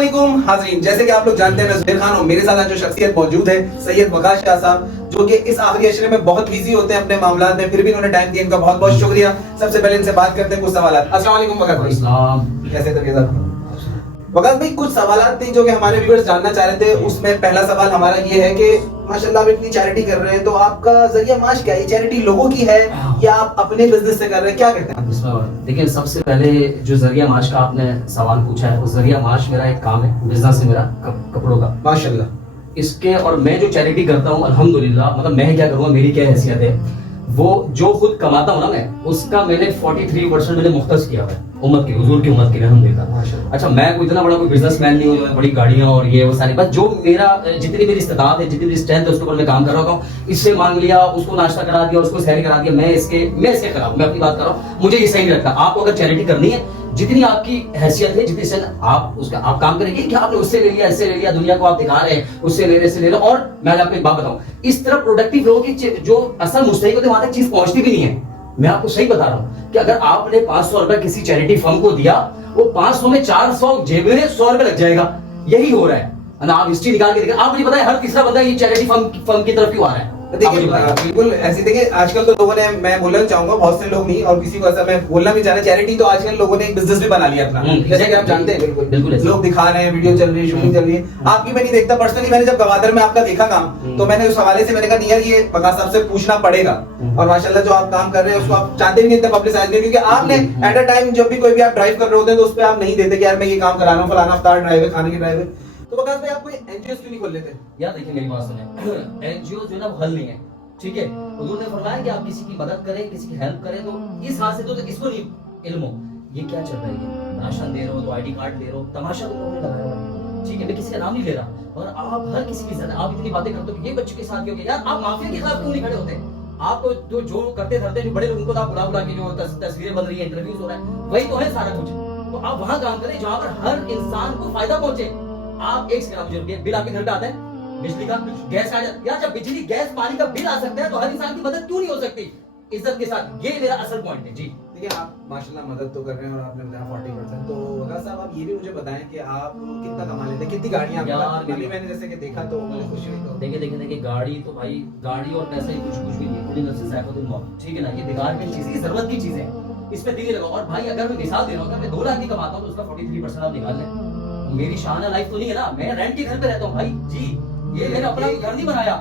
वालेकुम हाजरीन, जैसे कि आप लोग जानते हैं मैं ज़ुबैर खान हूं। मेरे साथ जो शख्सियत मौजूद है सैयद वकास शाह साहब, जो कि इस आखिरी अशरे में बहुत बिजी होते हैं अपने मामलात में, फिर भी उन्होंने टाइम दिया, इनका बहुत बहुत शुक्रिया। सबसे पहले इनसे बात करते हैं कुछ सवाल। अस्सलाम वालेकुम वकास भाई, कैसे तबीयत? वकास भाई, कुछ सवाल थे जो कि हमारे व्यूअर्स जानना चाह रहे थे। उसमें पहला सवाल हमारा ये है कि माशाल्लाह आप इतनी चैरिटी कर रहे हैं, तो आपका जरिया माश क्या है? चैरिटी लोगों की है या आप अपने बिजनेस से कर रहे हैं, क्या कहते हैं? देखिए, सबसे पहले जो जरिया माश का आपने सवाल पूछा है, उस जरिया माश मेरा एक काम है, बिजनेस है मेरा कपड़ों का माशाल्लाह। इसके और मैं जो चैरिटी करता हूँ अल्हम्दुलिल्लाह, मतलब मैं क्या करूँगा, मेरी क्या हैसियत है, वो जो खुद कमाता हूँ ना मैं, उसका मैंने 43% मैंने मुख्तस किया है उम्मत की, हुजूर की उम्मत के लिए अल्हम्दुलिल्लाह। अच्छा, मैं कोई इतना बड़ा कोई बिजनेसमैन नहीं हूँ, बड़ी गाड़ियाँ और ये वो सारी, बस जो मेरा जितनी मेरी इस्तेताअत है, जितनी मेरी स्ट्रेंथ है, उसके ऊपर मैं काम कर रहा हूँ। इससे मांग लिया, उसको नाश्ता करा दिया, उसको सहरी करा दिया, मैं इसके कर रहा हूँ, मैं अपनी बात कर रहा हूँ, मुझे ये सही नहीं लगता। आपको अगर चैरिटी करनी है, जितनी आपकी हैसियत है, जितनी से आप उसका आप काम करेंगे कि आपने उससे ले लिया, इससे ले लिया, दुनिया को आप दिखा रहे हैं, उससे ले रहे। और मैं आपको एक बात बताऊं, इस तरह प्रोडक्टिव लोगों की जो असल मुस्तहिक होते हैं, वहां तक चीज पहुंचती भी नहीं है। मैं आपको सही बता रहा हूं कि अगर आपने 500 रुपए किसी चैरिटी फर्म को दिया, वो 500 में 400 जेब में 100 रुपए लग जाएगा। यही हो रहा है ना। आप हिस्ट्री निकाल के देखिए, आप मुझे बताएं, हर तीसरा बंदा ये चैरिटी फर्म की तरफ क्यों आ रहा है? देखिए बिल्कुल ऐसे, देखिए आजकल तो लोगों ने, मैं बोलना चाहूंगा बहुत से लोग नहीं और किसी को ऐसा मैं बोलना भी चाह रहा, चैरिटी तो आजकल लोगों ने एक बिजनेस भी बना लिया अपना, जैसे कि आप जानते हैं। बिल्कुल लोग दिखा रहे हैं, वीडियो चल रही है, शूटिंग चल रही है। आपकी मैं नहीं देखता पर्सनली, मैंने जब गवादर में आपका देखा काम, तो मैंने उस हवाले से मैंने कहा नहीं यार, ये वकास साहब से पूछना पड़ेगा। और माशाल्लाह जो आप काम कर रहे हैं उसको आप चाहते भी नहीं थे पब्लिसाइज में, क्योंकि आपने एट अ टाइम जब भी कोई भी आप ड्राइव कर रहे होते हैं तो उस पर आप नहीं देते कि यार मैं ये काम करा रहा हूँ, फलाना अफ्तार ड्राइव है, खाने की ड्राइव है। तो वकास भाई, आप कोई एनजीओ क्यों नहीं खोल लेते? यार देखिए, मेरी बात सुने, एनजीओ जो है ना वो हल नहीं है, ठीक है। हुजूर ने फरमाया कि आप किसी की मदद करें, किसी की हेल्प करें, तो इस हाथ से तो इसको नहीं इल्म हो ये क्या चल रहा है, राशन दे रहे हो तो आईडी कार्ड दे रहे हो, तमाशा तो लोगों ने लगाया हुआ है, ठीक है। मैं किसी का नाम नहीं ले रहा, और आप हर किसी की इज्जत, आप इतनी बातें करते हो, ये बच्चे के साथ क्यों? यार आप माफिया के खिलाफ क्यों नहीं खड़े होते? आपको जो करते धरते जो बड़े लोगों को आप बुला के जो तस्वीरें बन रही है, इंटरव्यूज हो रहा है, वही तो है सारा कुछ। तो आप वहां काम करें जहां पर हर इंसान को फायदा पहुंचे। आप एक सेकंड मुझे, बिल आपके घर पे आता है, बिजली का, गैस आ जाता है, जब बिजली गैस पानी का बिल आ सकता है, तो हर इंसान की मदद क्यों नहीं हो सकती इज्जत के साथ? ये मेरा असल पॉइंट है जी। देखिए, आप माशाल्लाह मदद तो कर रहे हैं और आपने बताया 40%। तो वकास साहब, आप ये भी मुझे बताएं कि आप कितना कमा लेते हैं, कितनी गाड़ियां? अभी मैंने जैसे कि देखा तो मुझे खुशी हुई। तो देखिए गाड़ी तो भाई, गाड़ी और पैसा ही कुछ भी नहीं है, पूरी नफ्स ज़ायक़ातुल मौत, ठीक है ना। ये बेकार की चीज है, जरूरत की चीज है, इस पे दिल लगाओ। और भाई अगर मैं मिसाल दे रहा हूँ, अगर मैं 2 लाख की कमाता हूँ तो उसका 43% आप निकाल लें। मेरी शाहाना लाइफ तो नहीं है ना, मैं रेंट के घर पे रहता हूँ भाई जी, ये मैंने अपना घर नहीं बनाया।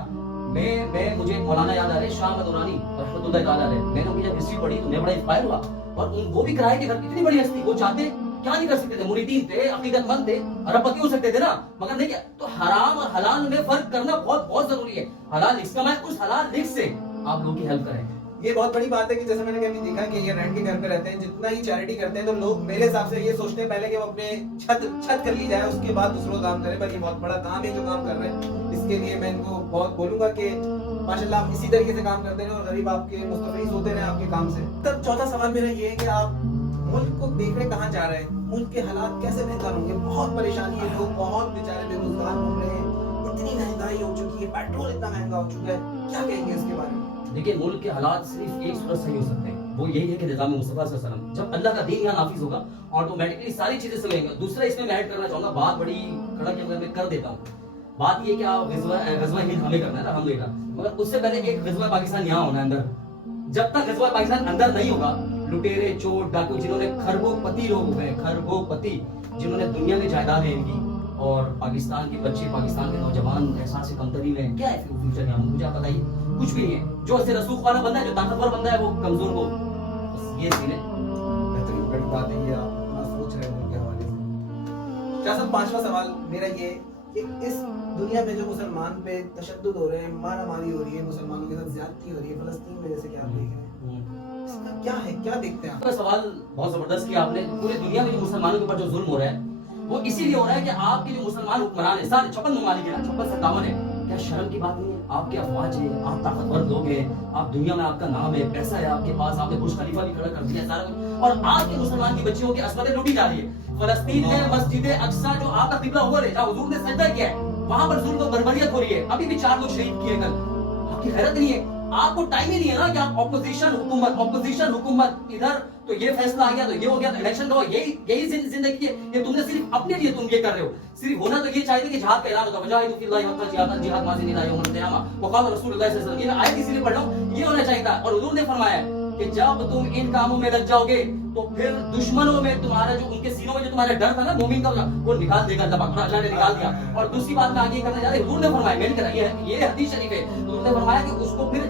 मैं मुझे मौलाना याद आ रहे, शाह अहमद दुरानी रहमतुल्लाह ताला अलैह, मैंने उनकी जब हिस्ट्री पढ़ी तो मैं बड़ा इंस्पायर हुआ। और वो भी किराए के घर, कितनी बड़ी हस्ती, वो चाहते क्या नहीं कर सकते थे, मुरीदीन थे, अकीदतमंद थे, अरबपति हो सकते थे ना, मगर नहीं किया। तो हराम और हलाल में फर्क करना बहुत बहुत जरूरी है। हलाल रिस्क कमाए, उस हलाल रिस्क से आप लोगों की हेल्प करें। ये बहुत बड़ी बात है कि जैसे मैंने कभी देखा कि ये रेंट के घर पे रहते हैं, जितना ही चैरिटी करते हैं तो लोग मेरे हिसाब से ये सोचते हैं पहले कि वो अपने छत कर ली जाए, उसके बाद दूसरों काम करें। पर ये बहुत बड़ा काम है जो काम कर रहे हैं, इसके लिए मैं इनको बहुत बोलूंगा कि माशाल्लाह आप इसी तरीके से काम करते रहे और गरीब आपके मुस्तफीज होते रहे आपके काम से। तब चौथा सवाल मेरा ये है कि आप मुल्क को देख रहे कहाँ जा रहे हैं, मुल्क के हालात कैसे बेहतर होंगे? बहुत परेशानी है, लोग बहुत बेचारे बेरोजगार घूम रहे हैं, इतनी महंगाई हो चुकी है, पेट्रोल इतना महंगा हो चुका है, क्या कहेंगे इसके बारे में? देखिए, मुल्क के हालात सिर्फ एक सूरत सही हो सकते हैं, वो यही है कि निज़ाम मुस्तफा सल्लल्लाहु अलैहि वसल्लम, जब अल्लाह का दीन यहाँ नाफिज होगा, ऑटोमेटिकली सारी चीजें सही होंगी। दूसरा इसमें मैं ऐड करना चाहूंगा, बात बड़ी कड़क है, मैं कर देता हूँ। बात ये कि ग़ज़वा हिंद हमें करना है अल्हम्दुलिल्लाह, मगर उससे पहले एक ग़ज़वा पाकिस्तान यहाँ होना है अंदर। जब तक ग़ज़वा पाकिस्तान अंदर नहीं होगा, लुटेरे, चोर, डाकू, जिन्होंने खरबोपति लोग हो गए, खरबोपति, जिन्होंने दुनिया में जायदाद है इनकी, और पाकिस्तान के बच्चे, पाकिस्तान के नौजवान एहसास कमतरी में क्या है फ्यूचर यहाँ, मुझे आप बताइए। कुछ भी नहीं है। जो ऐसे रसूख वाला बंदा है, जो ताकतवर बंदा है, वो कमजोर को, ये सीन है। बेहतरीन बड़ी बात है, ये आप अपना सोच रहे हो उनके हवाले से। क्या सब, 5वां सवाल मेरा ये कि इस दुनिया में जो मुसलमान पे तशद्दुद हो रहे हैं, मारा मारी हो रही है, मुसलमानों के साथ ज्यादती हो रही है फलस्तीन में, जैसे कि आप देख रहे हैं, इसका क्या है, क्या देखते हैं आप? सवाल बहुत जबरदस्त किया आपने। पूरी दुनिया में जो मुसलमानों के ऊपर जो जुल्म हो रहा है, वो इसीलिए हो रहा है कि आपके जो मुसलमान हुक्मरान है, सारे 56 ममालिक है, 56-57 है, क्या शर्म की बात नहीं है? आपके अफवाज है, आप ताकतवर लोग हैं, आप दुनिया में, आपका नाम है, पैसा है आपके पास, आपने बुर्ज खलीफा भी खड़ा कर दिया सारा कुछ, और आपके मुसलमान की बच्चियों की अस्पतालें लूटी जा रही है। फलस्तीन में मस्जिद अक्सा जो आपका किबला हुआ है, जहाँ हुजूर ने सजदा किया है, वहां पर जुल्म और बर्बरियत हो रही है। अभी भी 4 लोग शहीद किए कल। आपकी खैरत नहीं है, आपको टाइम ही नहीं है ना कि आप ऑपोजिशन हुकूमत इधर तो ये फैसला आ गया, तो ये हो गया, तो इलेक्शन का यही जिंदगी है। ये तुमने सिर्फ अपने लिए तुम ये कर रहे हो। सिर्फ होना तो ये चाहिए कि जिहाद का ऐलान होता है, वजाहिदु फिल्लाहि हक़्क़ जिहाद, जिहाद माज़ी नहीं लाया उम्र क़यामा, वक़ाल रसूलुल्लाह सल्लल्लाहु अलैहि वसल्लम। ये आयत इसीलिए पढ़ रहा हूँ, ये होना चाहिए था। और हुजूर ने फरमाया कि जब तुम इन कामों में लग जाओगे तो फिर दुश्मनों में तुम्हारा जो, उनके सीनों में जो तुम्हारा डर था ना मोमिन का, वो निकाल देगा अल्लाह पाक, अल्लाह ने निकाल दिया। और दूसरी बात मैं आगे करने जा रही हूँ, हुजूर ने फरमाया, मैंने कहा ये हदीस शरीफ है, हुजूर ने फरमाया कि उसको फिर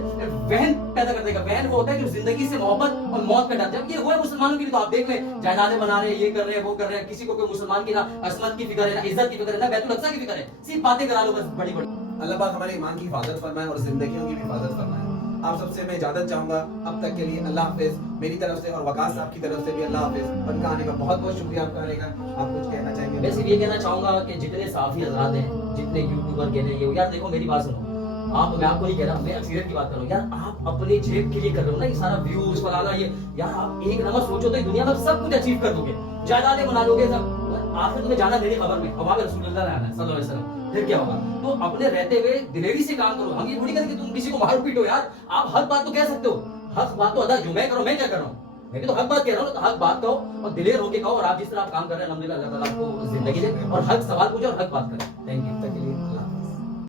वहन पैदा कर देगा। वहन वो होता है कि जिंदगी से मोहब्बत और मौत का डर। जब ये हुआ है मुसलमानों के लिए, तो आप देख लें, जायदादें बना रहे हैं, ये कर रहे हैं, वो कर रहे हैं, किसी को कोई मुसलमान की ना असमत की फिक्र है, ना इज्जत की फिक्र है, ना बैतुल अक़सा की फिक्र है, सिर्फ बातें करा लो बस बड़ी बड़ी। अल्लाह पाक हमारे ईमान की हिफाजत फरमाए और जिंदगियों की भी हिफाजत फरमाए। आप सबसे मैं इजाजत चाहूंगा अब तक के लिए। अल्लाह हाफिज मेरी तरफ से और वकास साहब की तरफ से भी अल्लाह हाफिज। बनका आने का बहुत बहुत शुक्रिया आपका आने का। आप कुछ कहना चाहेंगे? मैं सिर्फ ये कहना चाहूंगा कि जितने साफी हजरात हैं, जितने यूट्यूबर कह रहे हैं, यार देखो मेरी बात सुनो, मैं आपको नहीं कह रहा, मैं अक्सरियत की बात कर रहा हूँ। यार आप अपने जेब के लिए कर रहे हो ना ये सारा व्यूज फलाना ये, यार आप एक नंबर सोचो तो दुनिया में सब कुछ अचीव कर दोगे, जायदादें बना लोगे सब, आखिर तुम्हें जाना मेरी खबर में, अब रसूलुल्लाह सल्लल्लाहु अलैहि वसल्लम, फिर क्या होगा? तो अपने रहते हुए दिलेरी से काम करो। हम ये थोड़ी करें कि तुम किसी को मारो पीटो। यार आप हक बात तो कह सकते हो, हक बात तो अदा जो मैं करो, मैं क्या कर रहा हूँ, मैं भी तो हक बात कह रहा हूँ, तो हक बात कहो और दिलेर होके कहो। और आप जिस तरह आप काम कर रहे हैं अल्हम्दुलिल्लाह, अल्लाह ताला आपको जिंदगी दे और हक सवाल पूछो और हक बात करें। Thank you.